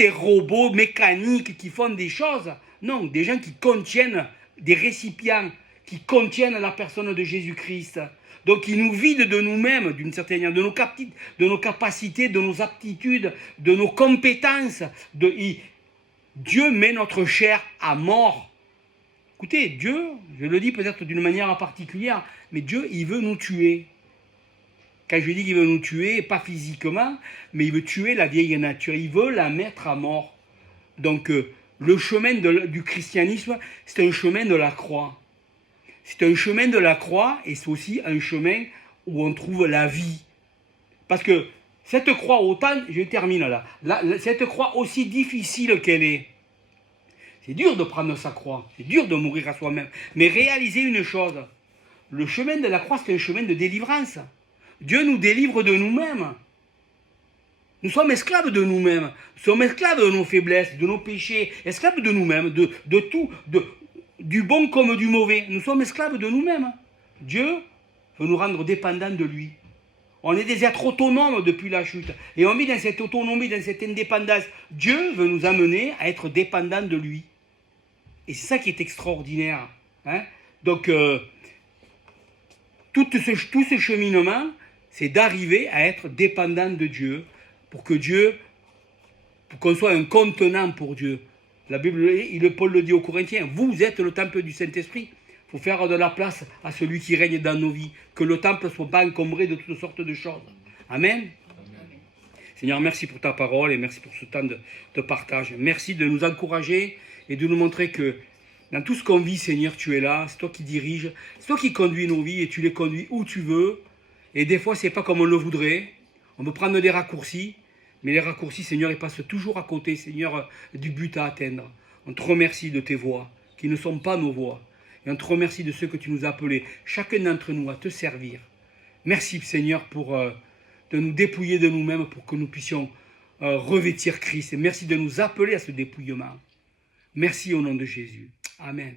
robots mécaniques qui font des choses. Non, des gens qui contiennent des récipients, qui contiennent la personne de Jésus-Christ. Donc, ils nous vident de nous-mêmes, d'une certaine manière, de nos capacités, de nos aptitudes, de nos compétences. Dieu met notre chair à mort. Écoutez, Dieu, je le dis peut-être d'une manière particulière, mais Dieu, il veut nous tuer. Quand je dis qu'il veut nous tuer, pas physiquement, mais il veut tuer la vieille nature. Il veut la mettre à mort. Donc, le chemin du christianisme, c'est un chemin de la croix. C'est un chemin de la croix et c'est aussi un chemin où on trouve la vie. Parce que cette croix, autant, je termine là, cette croix aussi difficile qu'elle est, c'est dur de prendre sa croix, c'est dur de mourir à soi-même. Mais réalisez une chose, le chemin de la croix, c'est un chemin de délivrance. Dieu nous délivre de nous-mêmes. Nous sommes esclaves de nous-mêmes. Nous sommes esclaves de nos faiblesses, de nos péchés, esclaves de nous-mêmes, de tout, du bon comme du mauvais. Nous sommes esclaves de nous-mêmes. Dieu veut nous rendre dépendants de lui. On est des êtres autonomes depuis la chute. Et on vit dans cette autonomie, dans cette indépendance. Dieu veut nous amener à être dépendants de lui. Et c'est ça qui est extraordinaire. Hein? Donc, tout ce cheminement, c'est d'arriver à être dépendant de Dieu, pour qu'on soit un contenant pour Dieu. La Bible, Paul le dit aux Corinthiens, vous êtes le temple du Saint-Esprit. Il faut faire de la place à celui qui règne dans nos vies, que le temple ne soit pas encombré de toutes sortes de choses. Amen. Amen. Seigneur, merci pour ta parole et merci pour ce temps de partage. Merci de nous encourager et de nous montrer que Dans tout ce qu'on vit, Seigneur, tu es là. C'est toi qui diriges. C'est toi qui conduis nos vies et tu les conduis où tu veux. Et des fois, ce n'est pas comme on le voudrait. On veut prendre des raccourcis. Mais les raccourcis, Seigneur, ils passent toujours à côté, Seigneur, du but à atteindre. On te remercie de tes voies, qui ne sont pas nos voies. Et on te remercie de ceux que tu nous as appelés, chacun d'entre nous, à te servir. Merci, Seigneur, pour de nous dépouiller de nous-mêmes pour que nous puissions revêtir Christ. Et merci de nous appeler à ce dépouillement. Merci au nom de Jésus. Amen.